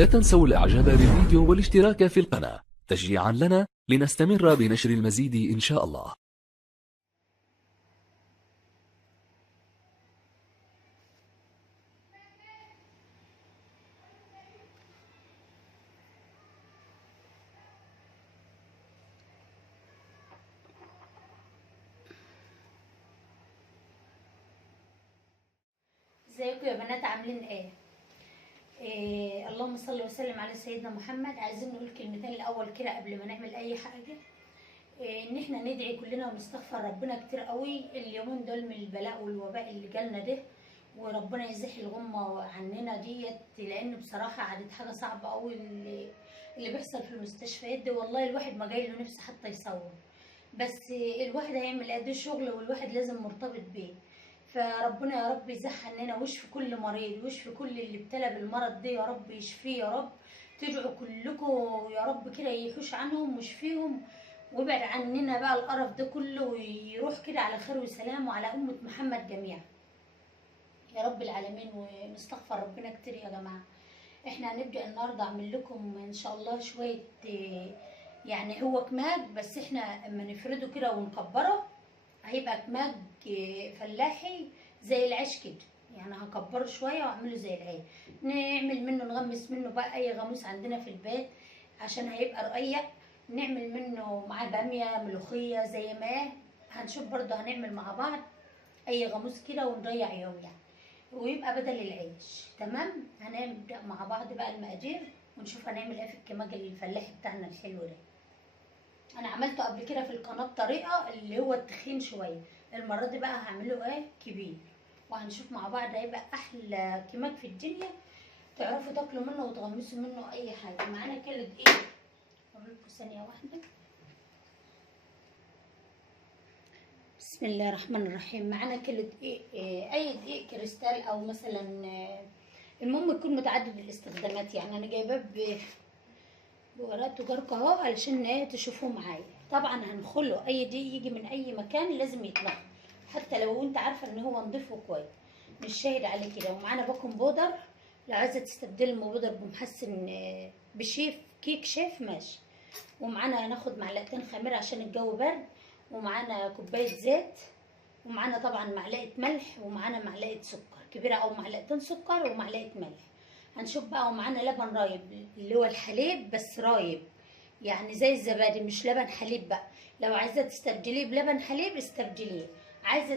لا تنسوا الاعجاب بالفيديو والاشتراك في القناة تشجيعا لنا لنستمر بنشر المزيد إن شاء الله. ازيكم يا بنات، عاملين ايه؟ اللهم صل وسلم على سيدنا محمد. عايزين نقول كلمتين الاول كده قبل ما نعمل اي حاجه. ان احنا ندعي كلنا ونستغفر ربنا كتير قوي اليومين دول من البلاء والوباء اللي جالنا ده، وربنا يزيح الغمه عننا ديت، لان بصراحه عادت حاجه صعبه قوي اللي بيحصل في المستشفيات دي. والله الواحد ما جاي له نفس حتى يصور، بس الواحد هيعمل قد شغل والواحد لازم مرتبط بيه. فربنا يا رب يزح عننا ويشفي كل مريض ويشفي كل اللي ابتلى بالمرض ده، يا رب يشفيه يا رب. تدعوا كلكم يا رب كده يحوش عنهم ويشفيهم ويبعد عننا بقى القرف ده كله، ويروح كده على خير وسلام وعلى أمة محمد جميعا يا رب العالمين. ونستغفر ربنا كتير يا جماعة. احنا هنبدأ النهاردة اعمل لكم ان شاء الله شوية يعني هو كماج، بس احنا اما نفرده كده ونكبره هيبقى كماج فلاحي زي العيش كده. يعني هكبره شويه واعمله زي العيش، نعمل منه نغمس منه بقى اي غموس عندنا في البيت عشان هيبقى رقيق. نعمل منه معاه باميه ملوخيه زي ما هنشوف برضه. هنعمل مع بعض اي غموس كده ونضيع يوم يعني، ويبقى بدل العيش. تمام، هنبدا مع بعض بقى المقادير ونشوف هنعمل ايه في الكماج الفلاحي بتاعنا الحلو ده. انا عملته قبل كده في القناه بطريقه اللي هو التخين شويه، المره دي بقى هعمله ايه كبير، وهنشوف مع بعض. هيبقى احلى كماج في الدنيا، تعرفوا تاكلوا منه وتغمسوا منه اي حاجه. معانا كيلو دقيق، اوريكم ثانيه واحده. بسم الله الرحمن الرحيم. معانا كيلو دقيق، اي دقيق كريستال او مثلا المهم يكون متعدد الاستخدامات. يعني انا جايباه بورقات تجاركم اهو علشان ايه تشوفوه معايا. طبعا هنخله اي دي يجي من اي مكان لازم يتنخل، حتى لو انت عارفه ان هو نضيف وكويس مش شاهد عليه كده. ومعانا باكم بودر، لو عايزه تستبدلي بودر بمحسن بشيف كيك شيف ماشي. ومعانا هناخد معلقتين خميره عشان الجو برد، ومعانا كوبايه زيت، ومعانا طبعا معلقه ملح، ومعانا معلقه سكر كبيره او معلقتين سكر ومعلقه ملح. هنشوف بقى. ومعانا لبن رايب اللي هو الحليب بس رايب، يعني زي الزبادي مش لبن حليب بقى. لو عايزه تستبدليه بلبن حليب استبدليه، عايزه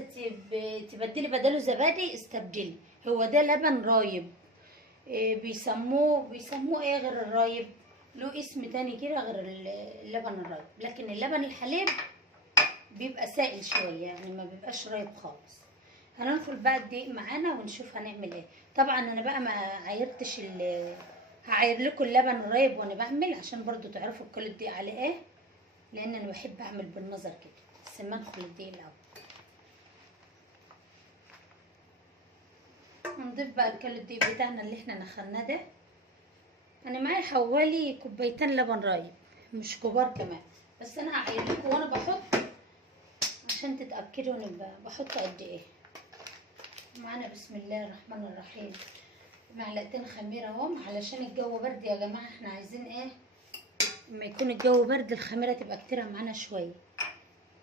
تبدلي بداله زبادي استبدلي. هو ده لبن رايب. بيسموه ايه غير الرايب؟ له اسم تاني كده غير اللبن الرايب، لكن اللبن الحليب بيبقى سائل شويه يعني ما بيبقاش رايب خالص. هندخل بقى الدقيق معانا ونشوف هنعمل ايه. طبعا انا بقى ما عايرتش هعاير لكم اللبن الرايب وانا بعمل عشان برضو تعرفوا كل الدقيق على ايه، لان انا بحب اعمل بالنظر كده. بس ما ندخل الدقيق الاول. هنضيف بقى الكيلو الدقيق بتاعنا اللي احنا نخلناه ده. انا معايا حوالي كوبايتين لبن رايب مش كبار كمان، بس انا هعاير لكم وانا بحط عشان تتاكدوا انا بحط قد ايه. معانا بسم الله الرحمن الرحيم معلقتين خميره اهم علشان الجو برد يا جماعه. احنا عايزين ايه لما يكون الجو برد الخميره تبقى كتيره معانا شويه.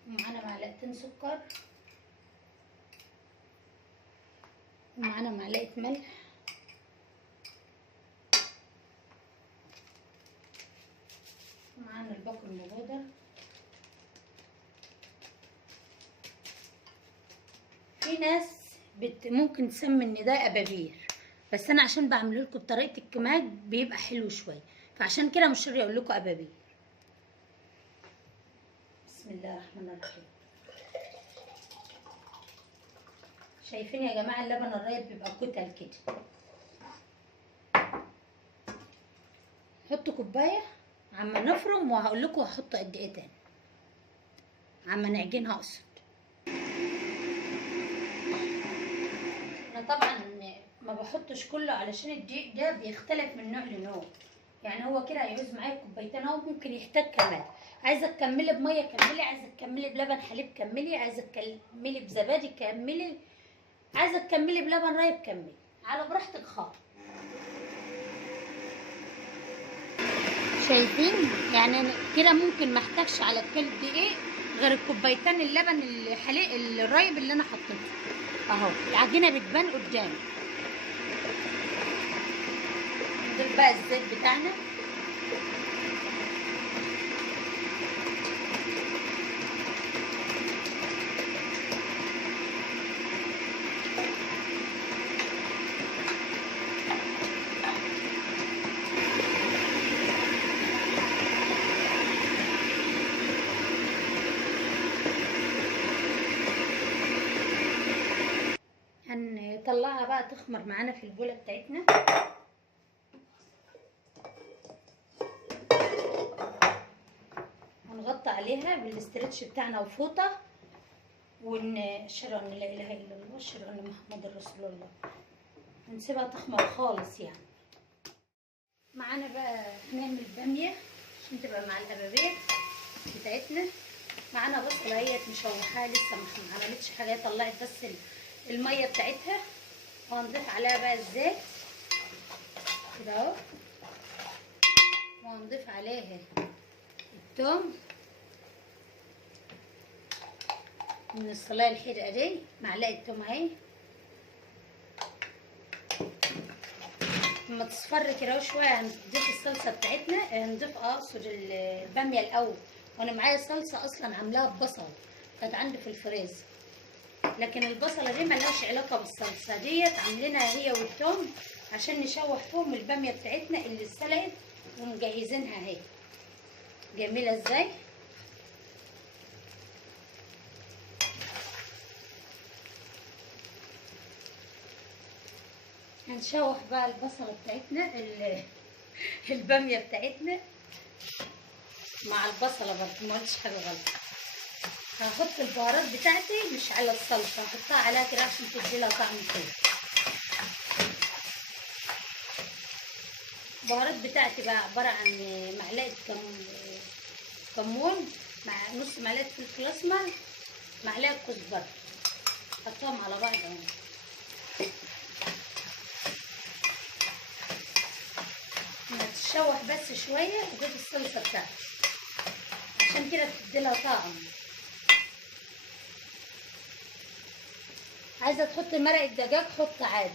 ومعانا معلقتين سكر، ومعانا معلقه ملح، ومعانا الباكنج بودر. في ناس ممكن تسمي ان ده ابابير، بس انا عشان بعمل لكم بطريقه الكماج بيبقى حلو شويه، فعشان كده مش راضيه اقول لكم ابابير. بسم الله الرحمن الرحيم. شايفين يا جماعه اللبن الرايب بيبقى كتل كده. حطوا كوبايه عما نفرم، وهقول لكم هحط قد ايه تاني عما نعجنها اقصد. انا طبعا ما بحطش كله علشان الدقيق ده بيختلف من نوع لنوع. يعني هو كده هيعوز معايا كوبايتين اهو، ممكن يحتاج كمان. عايزه تكملي بميه كملي، عايزه تكملي بلبن حليب كملي، عايزه تكملي بزبادي كملي، عايزه تكملي بلبن رايب كملي، على براحتك خالص. شايفين؟ يعني أنا كده ممكن محتاجش على الكيلو دقيق غير الكوبايتين اللبن الحليق الرايب اللي انا حطيته اهو. العجينه بتبان قدامي. نضيف بقى الزيت بتاعنا. هنطلعها بقى تخمر معانا في البوله بتاعتنا. هنغطي عليها بالاسترتش بتاعنا وفوطه ونشر ان لا اله الا الله واشهد ان محمد رسول الله. هنسيبها تخمر خالص يعني. معانا بقى هنعمل باميه عشان تبقى مع القبابيه بتاعتنا. معانا بصله اهيت مشوحاها لسه ما عملتش حاجه، طلعت بس الميه بتاعتها. وهنضيف عليها بقى الزيت كده اهو، وهنضيف عليها الثوم من الصلايه الحرقه دي، معلقه توم اهي. لما تصفر كده شويه هنضيف الصلصه بتاعتنا. هنضيف اقصد الباميه الاول، وانا معايا صلصه اصلا عاملاها ببصل كانت عندي في الفريزر، لكن البصله دي ملهاش علاقه بالصلصه ديت، عاملينها هي والثوم عشان نشوح فيهم الباميه بتاعتنا اللي اتسلقت ومجهزينها اهي. جميله ازاي؟ هنشوح بقى البصله بتاعتنا الباميه بتاعتنا مع البصله برضه، ما قلتش حاجه غلط. هحط البهارات بتاعتي مش على الصلصه، هحطها عليها كده عشان تديلها طعم حلو. البهارات بتاعتي بقى عباره عن معلقه كمون مع نص معلقه فلفل اسمر، معلقه كزبره، حطهم على بعض اهو. هتشوح بس شويه وجيب الصلصه بتاعتي عشان كده بتديلها طعم. عايزه تحطي مرقه دجاج حط عادي.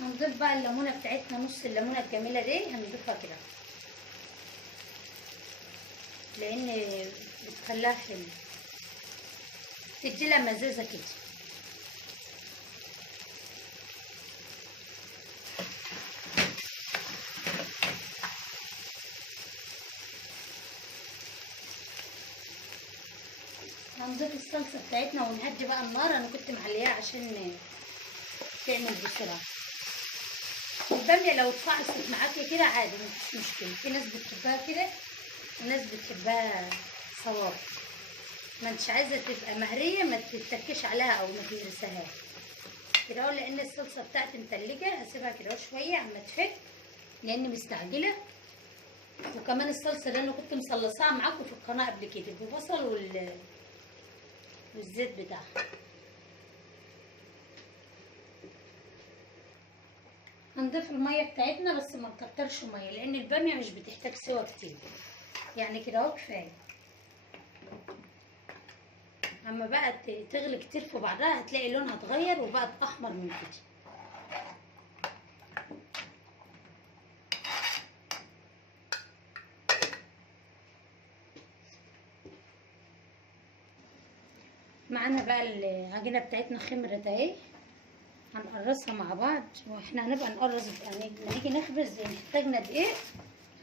هنضيف بقى الليمونه بتاعتنا، نص الليمونه الجميله دي هنضيفها كده لان بتخليها حلوه، تديلها مزازه كده. هنضيف الصلصه بتاعتنا ونهدي بقى النار. انا كنت معلياها عشان تعمل بسرعه. الباميه لو اتفعصت معاكي كده عادي مفيش مشكله، في ناس بتحبها كده وناس بتحبها صوابع. ما انتش عايزه تبقى مهريه ما تتكش عليها او ما تهرسهاش كده اهو، لان الصلصه بتاعتي متلجه. هسيبها كده شويه عما تفك لاني مستعجله. وكمان الصلصه اللي انا كنت مصلصاها معاكم في القناه قبل كده بالبصل والزيت بتاعها. هنضيف الميه بتاعتنا بس ما نكترش ميه لان الباميه مش بتحتاج سوا كتير، يعني كده اهو كفايه. اما بقى تغلي كتير في بعضها هتلاقي لونها اتغير وبقت احمر من كده. معانا بقى العجينه بتاعتنا خمرت اهي، هنقرصها مع بعض. واحنا هنبقى نقرص يعني لما نيجي نخبز محتاجنا دقيق،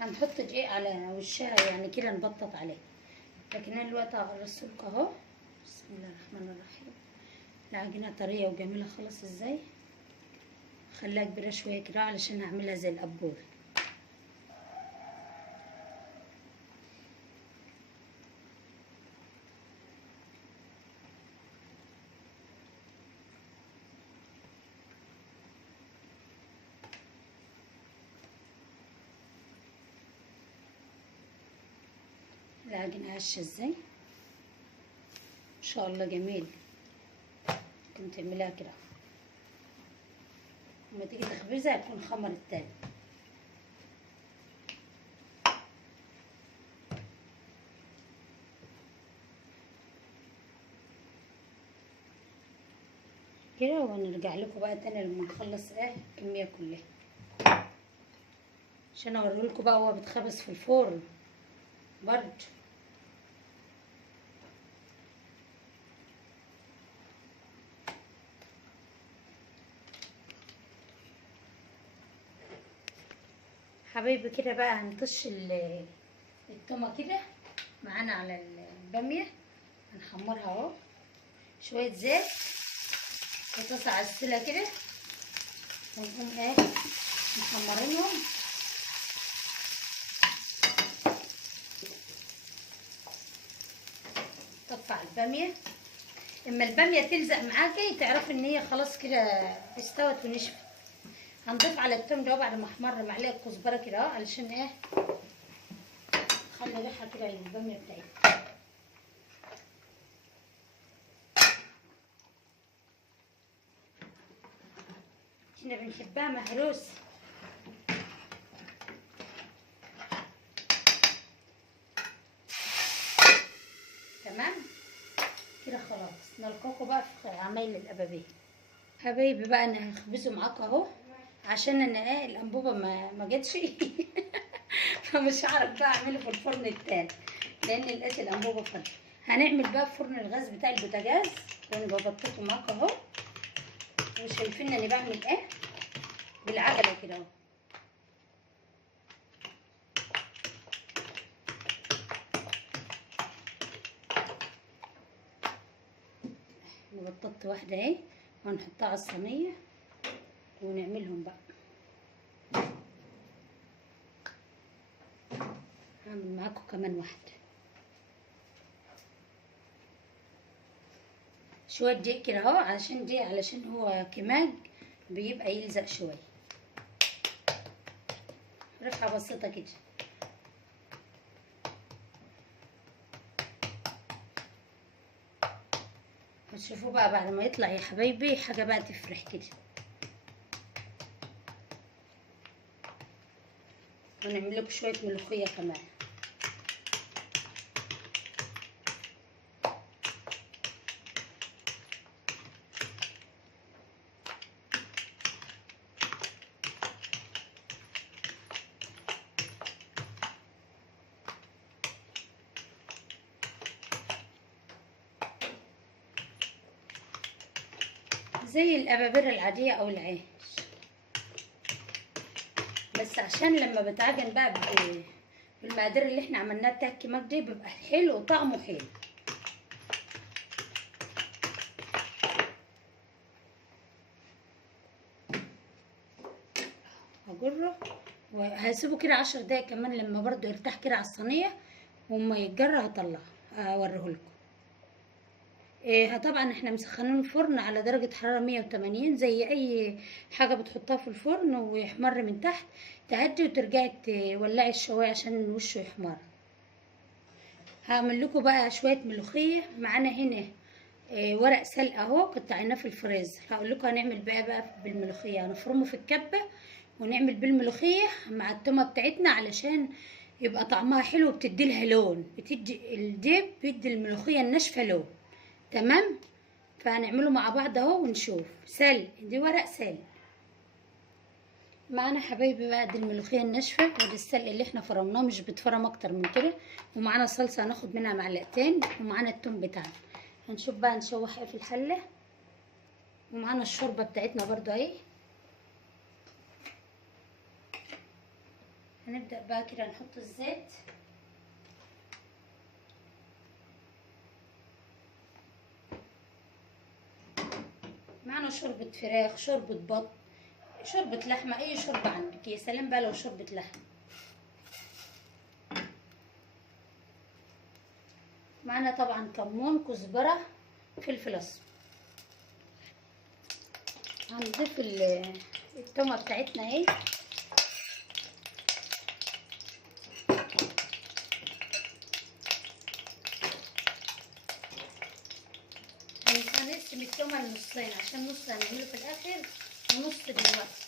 هنحط دقيق على وشها يعني كده نبطط عليه. لكن انا دلوقتي هقرصهولكوا اهو. بسم الله الرحمن الرحيم. العجينه طريه وجميله خالص ازاي. خليها كبيره شويه كده علشان هعملها زي القبور. العجينه هشه ازاي ان شاء الله جميل. ممكن تعملها كده لما تيجي تخبزها تكون خمرت تاني. ونرجع لكم بقى تاني لما نخلص الكميه كلها، عشان اوريلكوا بقى هو بيتخبز في الفرن برضه. حبايبي كده بقى هنطش التومه كده معانا على الباميه، هنحمرها اهو شويه زيت وطاسه على السله كده، ونقوم محمرينهم. طفي على الباميه، اما الباميه تلزق معاكي تعرفي ان هي خلاص كده استوت ونشفت. هنضيف على التوم ده بعد ما احمر معلقه كزبره كده اهو، علشان خلي ريحه كده للباميه بتاعتنا. احنا بنحبها مهروسه. تمام كده خلاص. نلقاكم بقى في عمايل الابابيه. حبايبي بقى انا هخبزه معاكم اهو، عشان انا الانبوبه ما جاتش فمش هعرف بقى اعمله في الفرن التاني لان لقيت الانبوبه فاضيه. هنعمل بقى في فرن الغاز بتاع البوتاجاز، وانا ببططه معاكم اهو، وشايفين اني بعمل بالعجله كده اهو. بططت واحده اهي، وهنحطها على الصينيه ونعملهم بقى. هعمل معاكم كمان واحده. شويه دقيق كده اهو، علشان هو كماج بيبقى يلزق شويه. ريحه بسيطه كده. هتشوفوه بقى بعد ما يطلع يا حبايبي حاجه بقى تفرح كده. ونعمل لكم شويه ملوخيه كمان. زي الابابير العاديه او العيش، بس عشان لما بتعجن بقى بالمقادير اللي احنا عملناها بتاع الكماج دي بيبقى حلو وطعمه حلو. هجره وهسيبه كده 10 دقايق كمان لما برضو يرتاح كده على الصينيه، وما يتجرى هطلعه اوريهولكم. طبعا احنا مسخنين الفرن على درجة حرارة 180 زي اي حاجة بتحطها في الفرن ويحمر من تحت، تهدي وترجعي تولعي الشواية عشان وشه يحمر. هعمل لكم بقى شوية ملوخية. معانا هنا ورق سلق اهو قطعناه في الفريزر. هقول لكم هنعمل بقى بالملوخية، هنفرمه في الكبة ونعمل بالملوخية مع التومة بتاعتنا علشان يبقى طعمها حلو وبتدي لها لون، بتدي الديب بيدي الملوخية الناشفة لون. تمام، فهنعمله مع بعض اهو ونشوف. سلق، دي ورق سلق. معانا حبايبي بقى دي الملوخيه الناشفه، ودي السلق اللي احنا فرمناه مش بتفرم اكتر من كده، ومعانا صلصه هناخد منها معلقتين، ومعانا التوم بتاعنا. هنشوف بقى نشوح ايه في الحله، ومعانا الشوربه بتاعتنا برضو اهي. هنبدا بقى كده نحط الزيت. معانا شوربة فراخ، شوربة بط، شوربة لحمة، اي شوربة عندك. يا سلام بقى لو شوربة لحمة. معانا طبعا كمون، كزبرة، فلفل اسمر. هنضيف التومة بتاعتنا اهي. هنقسم التومة لنصين عشان نص هنعمله في الاخر ونص دلوقتي.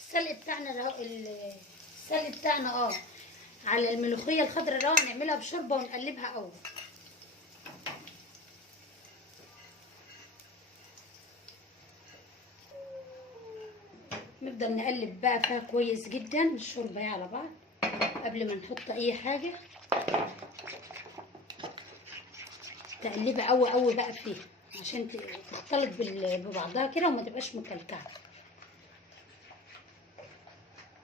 السلق بتاعنا السلق بتاعنا على الملوخيه الخضراء هنعملها بشوربه ونقلبها اول. نفضل نقلب بقى فيها كويس جدا الشوربه على بعض قبل ما نحط اي حاجه. تقلبها قوي قوي بقى فيها عشان تختلط ببعضها كده وما تبقاش مكلكعه.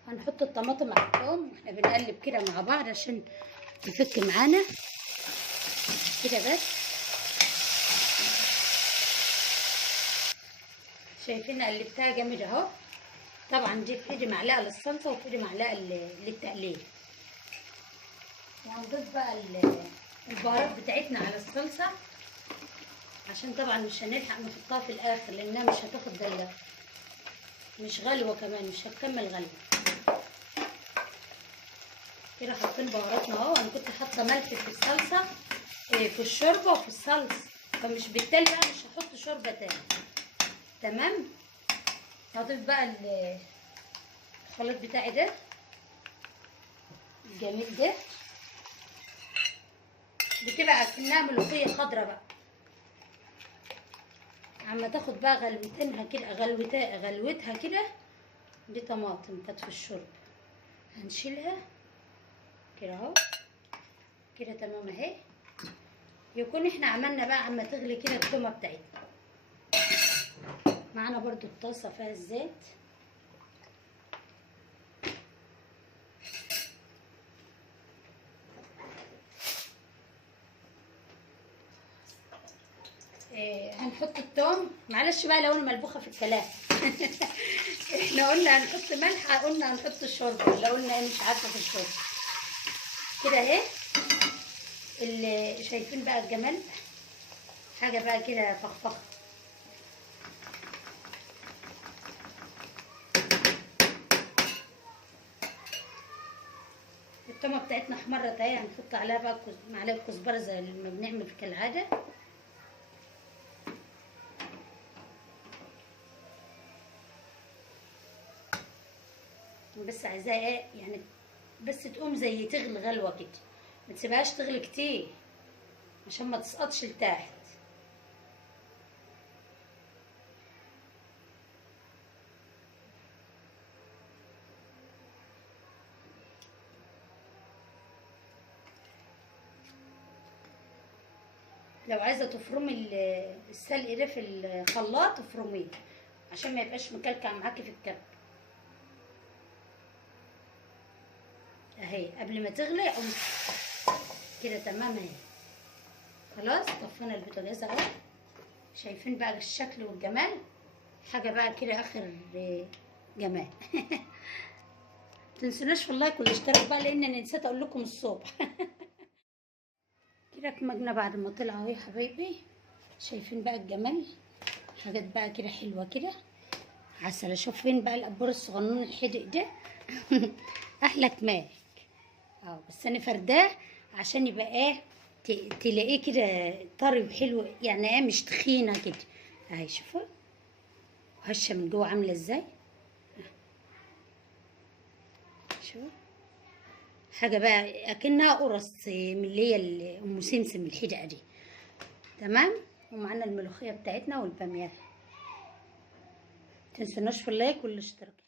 هنحط الطماطم على الثوم واحنا بنقلب كده مع بعض عشان تفك معانا كده بس. شايفين قلبتها جامد اهو. طبعا دي في ايدي معلقه للصلصه وفي ايدي معلقه للتقليه. وهنضيف بقى البهارات بتاعتنا على الصلصه عشان طبعا مش هنلحق نحطها في الاخر لانها مش هتاخد دلة، مش غلوه كمان، مش هتكمل غلوه. كده حاطين بهاراتنا اهو. انا كنت حاطه ملح في الصلصه في الشوربه وفي الصلصه، فمش بالتالي بقى مش هحط شوربه تاني. تمام. هضيف بقى الخليط بتاعي ده الجميل ده. بتبقى اكنها ملوخيه خضرا بقى. عما تاخد بقى غلوتينها كده، غلوتها كده. دي طماطم كانت في الشرب، هنشيلها كده اهو. كده تمام اهي. يكون احنا عملنا بقى عما تغلي كده التومه بتاعتنا. معانا برضو الطاسه فيها الزيت. هنحط التوم. معلش بقى لو انا ملبوخه في الكلام. احنا قلنا هنحط ملح، قلنا هنحط الشوربه، ولا قلنا ايه مش عارفه في الشوربه. كده اهي. اللي شايفين بقى الجمال، حاجه بقى كده فخفخه. التومه بتاعتنا احمرت اهي. هنحط عليها بقى معلقه كزبره زي ما بنعمل كالعاده. بس عايزاها ايه يعني، بس تقوم زي تغلي غلوه كده، ما تسيبهاش تغلي كتير عشان ما تسقطش لتحت. لو عايزه تفرمي السلق ده في الخلاط افرميه عشان ما يبقاش مكلكع معاكي في الكب. اهي قبل ما تغلي او كده تمام اهي. خلاص طفينا البوتاجاز اهو. شايفين بقى الشكل والجمال، حاجه بقى كده اخر جمال. متنسوناش في اللايك والاشتراك بقى لان انا نسيت اقول لكم الصبح. كده كمجنا بعد ما طلع اهو يا حبايبي. شايفين بقى الجمال، حاجات بقى كده حلوه كده عسل. شوفين بقى القبور الصغنون الحدق ده. احلى كمال اهو. بس انا فرداه عشان يبقى ايه تلاقيه كده طري وحلو يعني، ايه مش تخينه كده اهي. شوفوا وهشه من جوه عامله ازاي. شوفوا حاجه بقى اكنها قرص من اللي هي ام سمسم الحدقه دي. تمام. ومعانا الملوخيه بتاعتنا والباميه. متنسوناش في اللايك والاشتراك.